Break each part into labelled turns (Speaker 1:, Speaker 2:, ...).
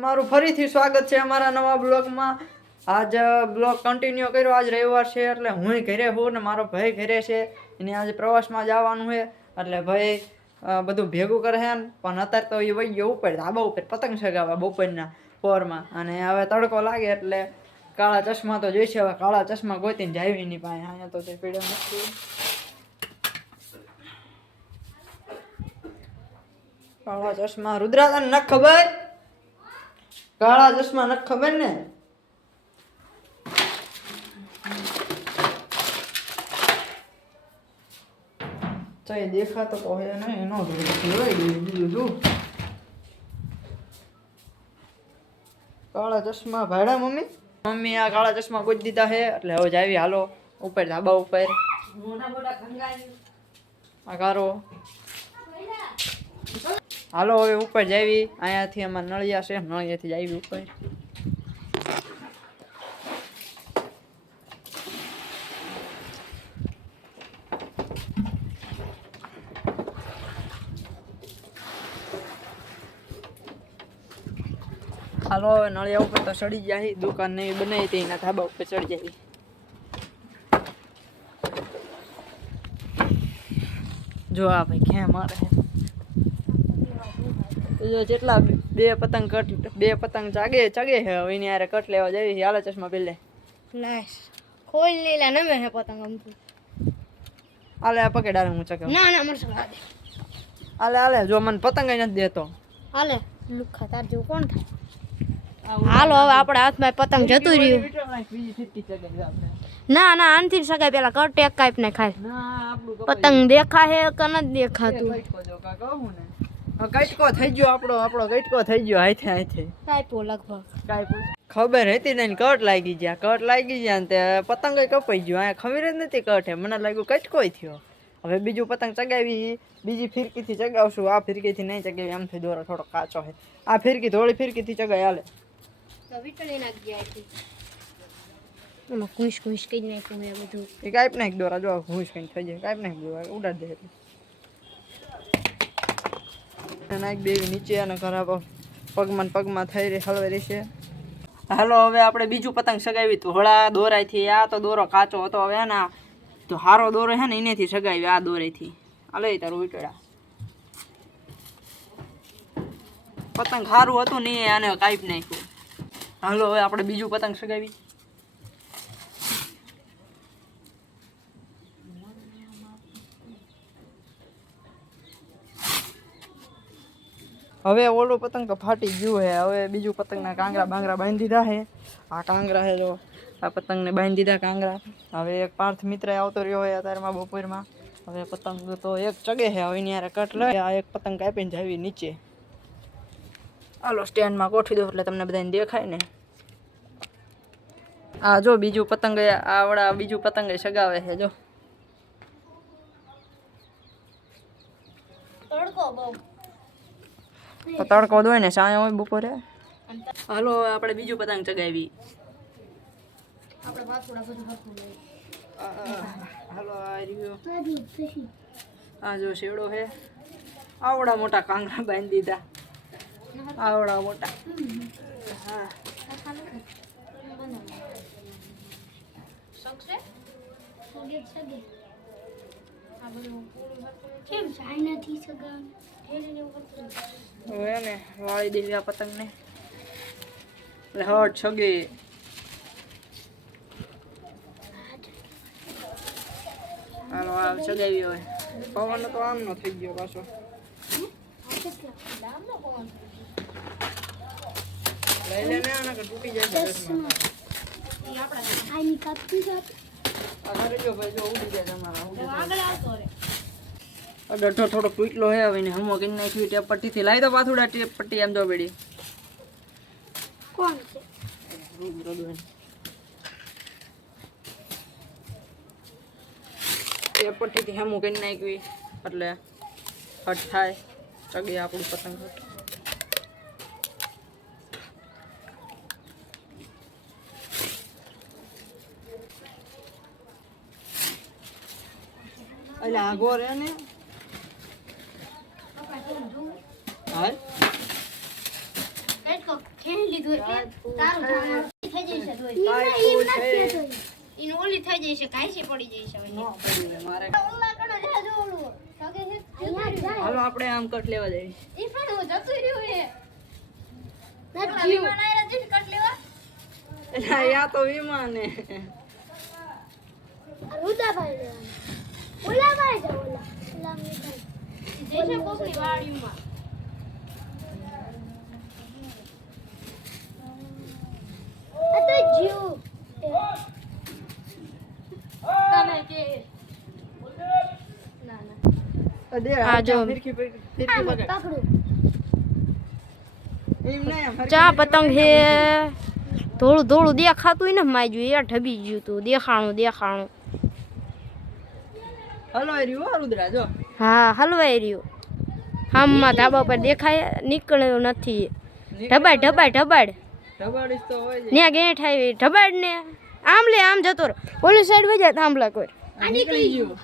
Speaker 1: તમારું ફરીથી સ્વાગત છે અમારા નવા બ્લોગમાં. આજ બ્લોગ કન્ટિન્યુ કર્યો. આજ રવિવાર છે એટલે હું ઘરે હું ને મારો ભાઈ ઘરે છે. એને આજે પ્રવાસમાં જવાનું છે. એટલે ભાઈ બધું ભેગું કરે છે પણ અત્યારે તો એ વહી ગયો ઉપર, ધાબા ઉપર પતંગ સગાવવા બપોરના પોરમાં. અને હવે તડકો લાગે એટલે કાળા ચશ્મા તો જોઈશે હવે કાળા ચશ્મા ગોતીને જાવી એની પાસે. અહીંયા તો તે પીડે નથી. કાળા ચશ્મા રુદ્રાદાન ન ખબર? કાળા ચશ્મા ન ખબર ને? તો એ દેખાતો કહે હે નહીં એનો બીજું કાળા ચશ્મા ભાડા મમ્મી? મમ્મી આ કાળા ચશ્મા કોઈ દીધા છે એટલે હવે જાવી હાલો ઉપર ધાબા ઉપર. આ કારો હાલો, હવે ઉપર જાવી અહીંયાથી અમારે નળિયા છે, નળિયાથી જાવી ઉપર. હાલો, હવે નળિયા ઉપર તો ચડી જાય દુકાન નહીં બનાવી હતી, એના ધાબા ઉપર ચડી જાય જો આ ભાઈ ક્યાં મારે. જો જેટલા બે પતંગ કટ બે પતંગ ચાગે ચગે છે. હવે એની હારે કટ લેવા જવી છે. હાલે ચશ્મા પહેલે
Speaker 2: નાઈસ ખોલ લીલા નમે હે પતંગ અમતું
Speaker 1: આલે આ પકડ હાલે હું ચકે
Speaker 2: ના ના મરસા હાલે
Speaker 1: આલે આલે જો મને પતંગ નથી દેતો.
Speaker 2: હાલે. લુખા તાર જો કોણ થાય? હાલો હવે આપણા હાથમાં પતંગ જતું રહ્યું. ના ના આનથી સગાઈ પેલા કટ એક કાઈપ ને ખાય પતંગ દેખા હે કે નથી દેખાતું?
Speaker 1: કઈટકો જો કા કહું ને હવે કઈટકો થઈ ગયો આપણો આપણો કઈટકો થઈ ગયો હાથે હાથે.
Speaker 2: કાઈપો લગભગ.
Speaker 1: કાઈપો ખબર હતી નહીં કટ લાગી ગયા કટ લાગી ગયા ને તે પતંગ કપાઈ ગયો અહીંયા ખબર જ નથી કટ. હે મને લાગ્યું કટકોય થયો. હવે બીજું પતંગ ચગાવી બીજી ફિરકીથી ચગાવશું. આ ફિરકીથી નહીં ચગાવી આમથી દોરો થોડો કાચો છે. આ ફિરકી થોડી ફિરકીથી ચગાવી હાલે.
Speaker 2: એમાં કુશ કુશ કઈ નાખ્યું મેં બધું.
Speaker 1: એ કાંઈ નાખ દોરા જો કુશ કઈ થઈ જાય કાંઈ નાખ દોરા ઉડાડી દે નાખ દેવી નીચે અને ખરાબ પગમાં પગમાં થઈ રહી, હળવે રહેશે હાલો, હવે આપણે બીજું પતંગ સગાવી ધોળા દોરાથી આ તો દોરો કાચો હતો, હવે ના તો હારો દોરો છે ને એનેથી સગાવી, આ દોરેથી. હાલે તારું વીટડા પતંગ સારું હતું ને, આને કાંઈ નાખ્યું. હાલો, હવે આપણે બીજું પતંગ સગાવી. હવે ઓલો પતંગ તો ફાટી ગયું હે. હવે બીજું પતંગના કાંગરા બાંગરા બાંધી દીધા હે. આ કાંગરા હે જો. આ પતંગને બાંધી દીધા કાંગરા. હવે એક પાર્થ મિત્ર આવતો રહ્યો હોય અત્યારમાં બપોરમાં. હવે પતંગ તો એક ચગે છે હવે એની કટ લે આ એક પતંગ કાપીને જાવી નીચે. હાલો, સ્ટેન્ડમાં ગોઠવી દો એટલે તમને બધાને દેખાય ને. આ જો બીજું પતંગ આવડા બીજું પતંગ સગાવે છે જો
Speaker 2: તડકો બહુ
Speaker 1: તો તડકો દોય ને સાંય હોય બપોરે. હાલો આપણે બીજું પતંગ ચગાવી. હાલો આ જો શેવડો છે. આવડા મોટા કાંગડા બાંધી દીધા. આવડા મોટા. હા.
Speaker 2: કેમ? કેમ ચાઇનાથી સગા.
Speaker 1: હવે ને વાળી દેવી આ પતંગને. એટલે હટ છગે. હાલો આ ચગાવી હોય. પવન તો આમ નો થઈ ગયો પાછો. લઈ લે ને આને કે તૂટી જાય બરસમાં. આ ઘરે જો ભાઈ જો ઉડી જાય તમારા ઉડી જાય. આ ડઠો થોડો તૂટલો હે હવે ને હમો કરી નાખ્યું ટેપ પટ્ટીથી લાવી દો પાથુડા ટેપ પટ્ટી એમ જો બેડી.
Speaker 2: કોણ છે?
Speaker 1: ટેપ પટ્ટીથી હમું કરી નાખવી એટલે હટ થાય ચગે આપણું પતંગ હટ. એટલે આગો રે ને હાલ.
Speaker 2: કંઈક ખેંચી લીધું એટલે તારું થઈ જશે ધોઈ.
Speaker 1: કાંઈ
Speaker 2: ઓલી થઈ જશે કાંઈ પડી જશે હવે.
Speaker 1: ન પડી રહે મારે.
Speaker 2: ઓલા કણે જા ઓલું. સગે છે,
Speaker 1: હાલો આપણે આમ કટ લેવા જઈએ.
Speaker 2: ઈ પણ હું જતું રહ્યું હે. ઓલા વિમાન આયરા જઈને કટ લેવા.
Speaker 1: એટલે યા તો વિમાન હે.
Speaker 2: જશે કોકની વાડીમાં. તમે કે ના ના
Speaker 1: દે
Speaker 2: આ જો.
Speaker 1: ફિરકી પકડ, ફિરકી પકડ. એમ નહીં, આમ ફરકી
Speaker 2: ચા પતંગ હે. ધોળું ધોળું દેખાતું ને માય જોયું યાર ઢબી ગયું તું. દેખાણું દેખાણું.
Speaker 1: હલો એ રહ્યું રુદ્રા જો.
Speaker 2: હા હલવાઈ રહ્યું. હામમાં ધાબા પર દેખાય નીકળ્યું નથી. ઢબાડ ઢબાડ ઢબાડ. ત્યાં ગેઠ આવી. ઢબાડ ને આમ લે આમ જતો ઓલી સાઈડ વજાય આમલા કોઈ.
Speaker 1: આ નીકળી ગયું.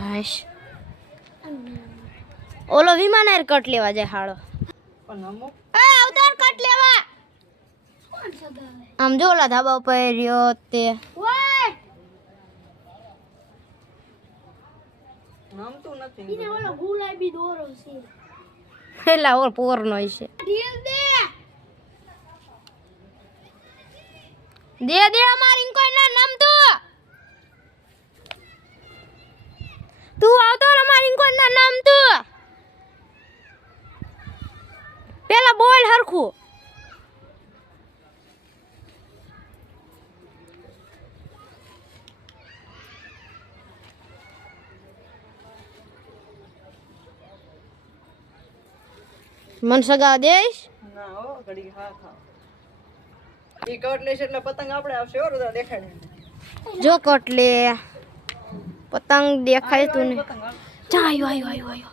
Speaker 2: હાશ. ઓલો વિમાન આર કટ લેવા જાય હાળો. એ અવતાર કટ લેવા. આમ જો ઓલા ધાબા ઉપર રહ્યો તે.
Speaker 1: નમતું નથી
Speaker 2: પેલા ઓર પોર નો છે. દે! દે અમારી કોઈ ના નામ તું તું આવતો ને અમારી કોઈ ના નામ તું પેલા મન સગા દેશ
Speaker 1: ના હો ઘડી હા ખાઓ ઈ કટ લેશે એટલે પતંગ આપણે આવશે ઓર રુદ્રા દેખાડે.
Speaker 2: જો કટલે. પતંગ દેખાય તું ને. જા આયો આયો આયો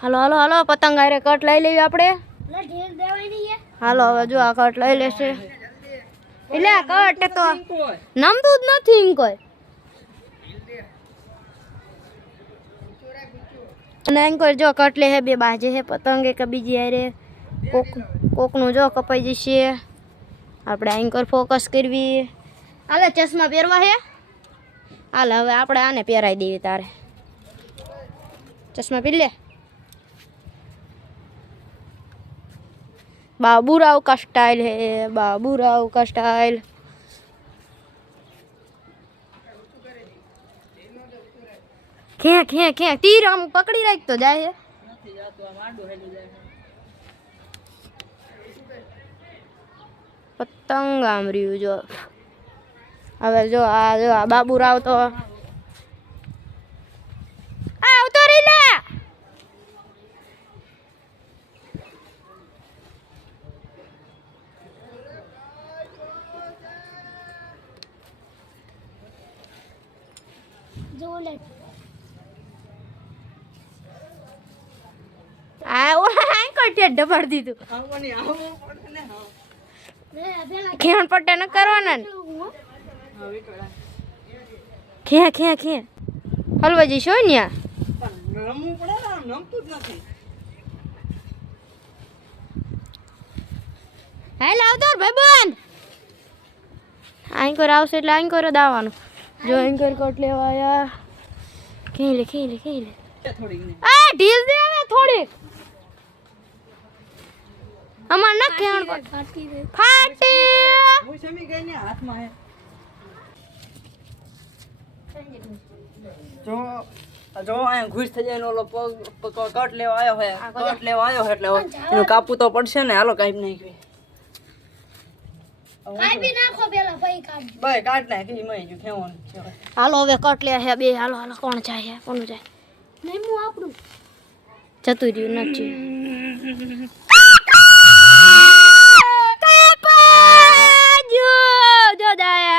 Speaker 2: હાલો હાલો હાલો પતંગ આરે કટ લઈ લેવી આપણે હાલો, હવે જો આ કટ લઈ લેશે. એટલે આ કટ તો નમતું જ નથી કોઈ. અને એન્કોર જો કટ લે હે, બે બાજે હે, પતંગ એક, બીજી હારે. કોક કોકનું જો કપાઈ જશે. આપણે એન્કર ફોકસ કરવી. હાલે, ચશ્મા પહેરવા હે? હાલ, હવે આપણે આને પહેરાવી દેવી તારે. ચશ્મા પહેરી લે. बाबूराव का स्टाइल है बाबूराव का स्टाइल ખેં ખેં ખેં તીર આમ પકડી રાખ તો જાય
Speaker 1: નથી જાતું આમ આડું હેલું જાય
Speaker 2: પતંગ આમ રહ્યું જો હવે જો આ જો આ બાબુરાવ તો આ ઓલા આંકલ ટેઢ પાડી દીધું.
Speaker 1: આવવાની આવવું પડે ને હા
Speaker 2: ખેણ પટ્ટા ન કરવાના ને.
Speaker 1: હા? વિકળા
Speaker 2: ખે ખે ખે હલવા જઈશ ને યા
Speaker 1: પણ રમવું પડે ને આમ નમતું જ નથી.
Speaker 2: હાલ આવતો આંકોર આવશે એટલે આંકોર જ આવવાનું જો આંકોર કોટ લેવા આયા ખેઈ લે ખેઈ લે ખેઈ લે
Speaker 1: ને.
Speaker 2: આ ઢીલ દે હવે થોડી અમાર ન કેણ કોટ ફાટી
Speaker 1: હું સમી ગઈ ને હાથમાં હે? જો જો આ ઘૂસ થઈ જાય ઓલો પગ પગ- કટ લેવા આવ્યો હે. કટ લેવા આવ્યો હે એટલે એનું કાપવું તો પડશે ને હાલો કાંઈ નહીં કઈ ભાઈ કાઢ નાખ ઈ મય જો ખેવાનું છે હવે.
Speaker 2: હાલો હવે કટ લે હે બે હાલો હાલો કોણ જાય હે કોણ જાય? નહીં હું આપણું. જતું રહ્યું નથી.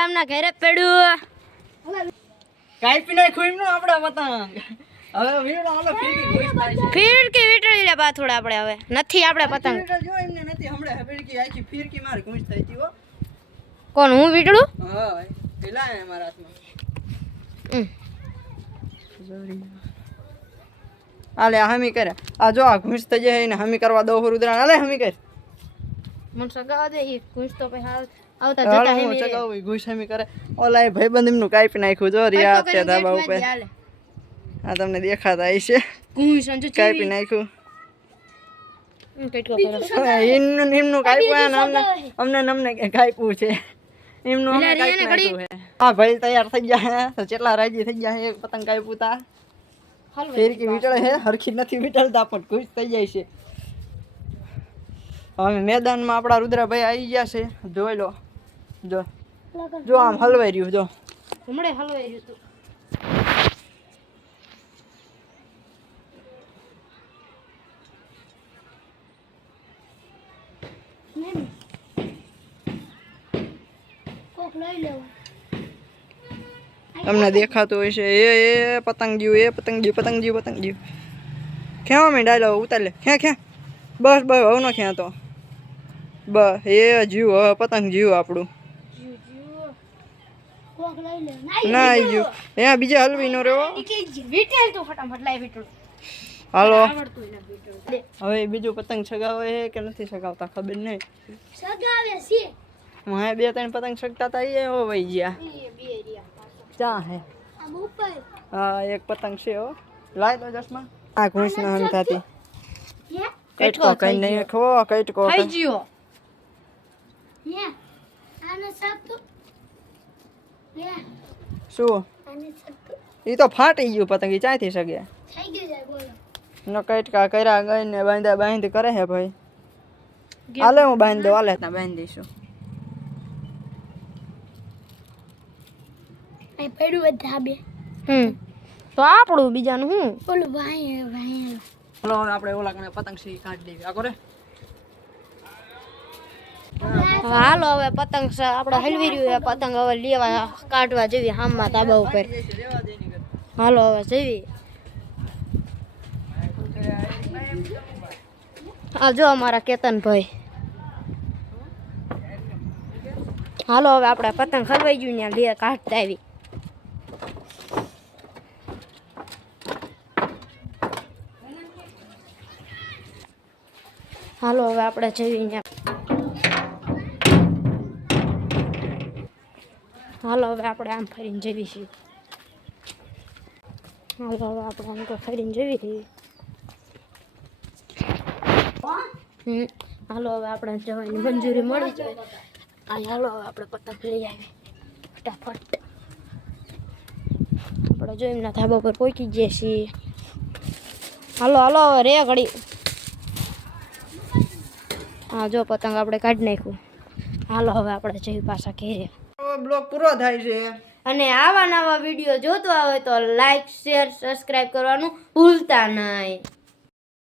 Speaker 2: એમના ઘરે પડ્યું.
Speaker 1: કાપી નાખ્યું એમનું આપણા પતંગ હવે ફીરકી
Speaker 2: વીટળી લે પાથોડા આપણે હવે. નથી આપણે પતંગ.
Speaker 1: જો એમને નથી હમણાં ફીરકી આખી ફીરકી મારી ઘૂસ થઈ હતી હો.
Speaker 2: કોણ હું વીટળું?
Speaker 1: હા પેલા ને મારા હાથમાં.
Speaker 2: હમ.
Speaker 1: આ હમી કરે. આ જો આ ઘૂંસ થઈ જાય ને હમી કરવા દો રુદ્રા આલે હમી કર.
Speaker 2: મન સગાવા દે એ ઘૂંસ તો પછી આવ- આવતા જતા હે મેરે.
Speaker 1: ઘૂંસ હમી કરે. ઓલા એ ભાઈબંધ એમનું કાપી નાખ્યું જો રિયા
Speaker 2: કઈ
Speaker 1: ધાબા ઉપર. આ તમને દેખાતા હશે
Speaker 2: ઘૂંસ અંજુ
Speaker 1: કાપી. નાખ્યું.
Speaker 2: હું કટકો કરો.
Speaker 1: એમનું એમનું કાપ્યું ને અમને અમને અમને કાપ્યું છે. એમનું અમે કાઈ હા ભાઈ તૈયાર થઈ ગયા હે. તો કેટલા રાજી થઈ ગયા હે પતંગ કાપ્યું તા
Speaker 2: હલવે.
Speaker 1: ફેરકી વીટળે હે હરખી નથી વીટળતા પણ ખુશ થઈ જાય છે. હવે મેદાનમાં આપણા રુદ્રભાઈ આવી ગયા છે. જોઈ લો. જો. જો આમ હલવાઈ રહ્યું જો.
Speaker 2: હમણે હલવાઈ રહ્યું તું.
Speaker 1: તમને દેખાતું હોય છે. એ એ પતંગ ગયું એ પતંગિયું પતંગિયું પતંગિયું ખેવા મેં ડાયલો ઉતાર લે. ખ્યા ખે બસ બસ હવે ખ્યા તો બસ એ જીવ હવે પતંગ જીવ આપણું. ના ગયું એ બીજા હલવી નો રહ્યો. હાલો. હવે બીજું પતંગ સગાવે છે કે નથી સગાવતા ખબર નહીં.
Speaker 2: સગાવે છે.
Speaker 1: હું બે ત્રણ પતંગ સગતા હતા એ હો વહી ગયા. ક્યાં હે. હા એક પતંગ છે હો. લાય તો જસમાં આ ઘૂંસ ના હમ થતી
Speaker 2: હે?
Speaker 1: કઈટકો કઈ નહીં ખો કઈટકો
Speaker 2: ખાઈ ગયો.
Speaker 3: હે? આને સબ હે?
Speaker 1: શું?
Speaker 3: આને સબ
Speaker 1: એ તો ફાટી ગયું પતંગ એ ચાયથી સગે?
Speaker 3: થઈ ગયું જાય બોલો.
Speaker 1: ન કઈટકા કર્યા ગઈ ને બાંધા બાંધ કરે હે ભાઈ. હાલે હું બાંધ દઉં હાલે ત્યાં બાંધી દઈશું
Speaker 3: પડ્યું બધા બે.
Speaker 2: હમ. તો આપણું બીજાનું હું?
Speaker 3: ઓલું ભાઈ ભાઈ.
Speaker 1: ચલો હવે આપણે ઓલા કને પતંગ સી કાઢી દેવી આ કરે
Speaker 2: હાલો હવે પતંગ આપણે હલવી રહ્યું પતંગ હવે લેવા કાઢવા જેવી હામમાં તાબા ઉપર. હાલો હવે જેવી. આ જો અમારા કેતનભાઈ. હાલો હવે આપણે પતંગ હલવાઈ ગયું ત્યાં લે કાઢતા આવી. હાલો, હવે આપણે જઈએ હાલો, હવે આપણે આમ ફરીને જઈએ છીએ. હાલો, હવે આપણે આમ તો ફરીને જઈએ છીએ. હાલો, હવે આપણે જવાની મંજૂરી મળી જાય. હાલો, હવે આપણે પતંગ લઈ આવી ફટાફટ. આપણે જો એમના ધાબા પર પહોંચી જઈએ છીએ. હાલો હાલો, હવે રે ઘડી. હા જો પતંગ આપણે કાઢી નાખ્યું. હાલો હવે આપણે જઈ પાછા ઘેરે.
Speaker 1: બ્લોગ પૂરો થાય છે.
Speaker 2: અને આવા નવા વીડિયો જોતો હોય તો લાઈક શેર સબસ્ક્રાઈબ કરવાનું ભૂલતા નહીં.